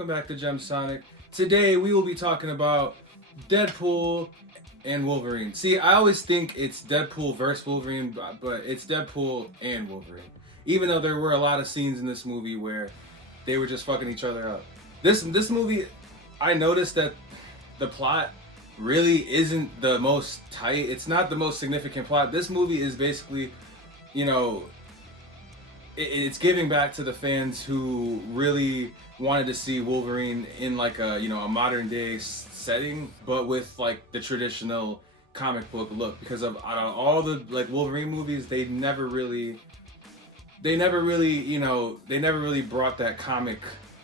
welcome back to Gem Sonic. Today we will be talking about Deadpool and Wolverine. See, I always think it's Deadpool versus Wolverine, but it's Deadpool and Wolverine. Even though there were a lot of scenes in this movie where they were just fucking each other up. This movie, I noticed that the plot really isn't the most tight. It's not the most significant plot. This movie is basically, you know, it's giving back to the fans who really wanted to see Wolverine in like a, you know, a modern day setting, but with like the traditional comic book look. Because out of all the like Wolverine movies, they never really brought that comic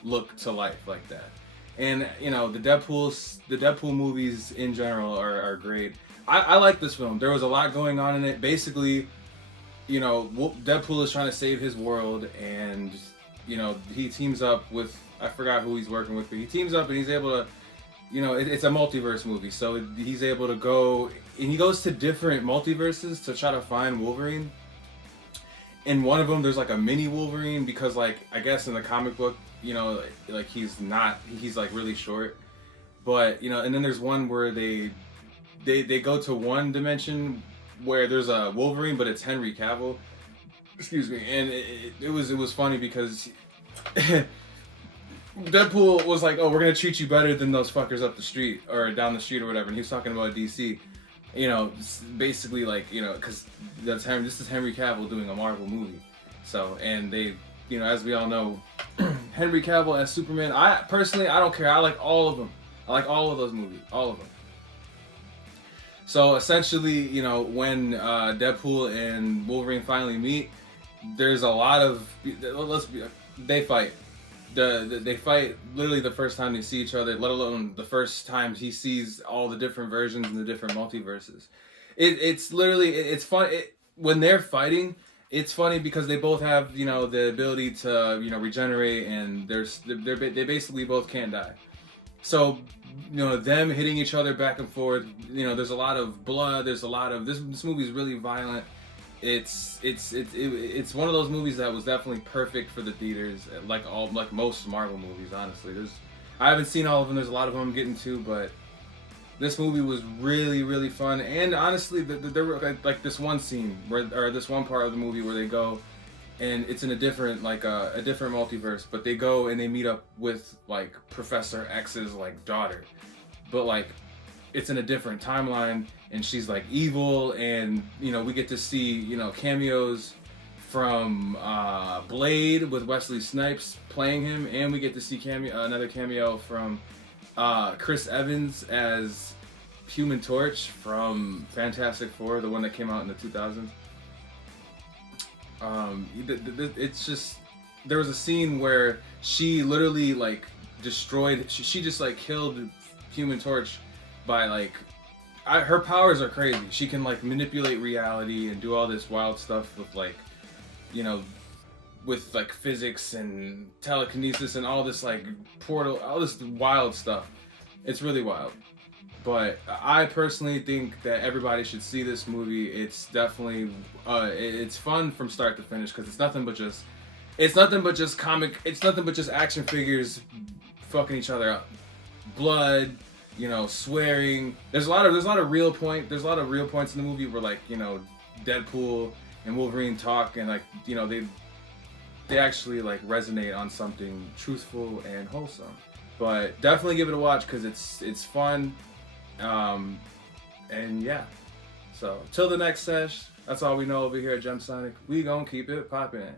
look to life like that. And you know, the Deadpool movies in general are great. I like this film. There was a lot going on in it. Basically, you know, Deadpool is trying to save his world, and you know, he teams up with, I forgot who he's working with, but he teams up and he's able to, you know, it's a multiverse movie, so he's able to go, and he goes to different multiverses to try to find Wolverine. In one of them, there's like a mini Wolverine, because like, I guess in the comic book, you know, like he's like really short, but you know, and then there's one where they go to one dimension where there's a Wolverine, but it's Henry Cavill. Excuse me. And it was funny because Deadpool was like, "Oh, we're gonna treat you better than those fuckers up the street or down the street or whatever," and he was talking about DC. You know, basically like, you know, because this is Henry Cavill doing a Marvel movie. So, and they, you know, as we all know, Henry Cavill as Superman. I personally, I don't care. I like all of them. I like all of those movies, all of them. So essentially, you know, when Deadpool and Wolverine finally meet, there's a lot of they fight. They fight literally the first time they see each other, let alone the first time he sees all the different versions and the different multiverses. It's literally, it's fun when they're fighting. It's funny because they both have, you know, the ability to, you know, regenerate, and they basically both can't die. So, you know, them hitting each other back and forth, you know, there's a lot of blood, there's a lot of this movie is really violent. It's one of those movies that was definitely perfect for the theaters, like most Marvel movies, honestly. I haven't seen all of them, there's a lot of them I'm getting to, but this movie was really, really fun. And honestly, there were like this one scene or this one part of the movie where they go, and it's in a different multiverse, but they go and they meet up with like Professor X's like daughter, but like it's in a different timeline, and she's like evil, and you know, we get to see, you know, cameos from Blade with Wesley Snipes playing him, and we get to see another cameo from Chris Evans as Human Torch from Fantastic Four, the one that came out in the 2000s. It's just, there was a scene where she literally like destroyed, she just like killed Human Torch by like, her powers are crazy. She can like manipulate reality and do all this wild stuff with like, you know, with like physics and telekinesis and all this like portal, all this wild stuff. It's really wild. But I personally think that everybody should see this movie. It's definitely, it's fun from start to finish, because it's nothing but just action figures fucking each other up, blood, you know, swearing. There's a lot of real points in the movie where, like, you know, Deadpool and Wolverine talk, and like, you know, they actually like resonate on something truthful and wholesome. But definitely give it a watch, because it's fun. And yeah, so till the next sesh, that's all we know over here at Gem Sonic. We gonna keep it poppin'.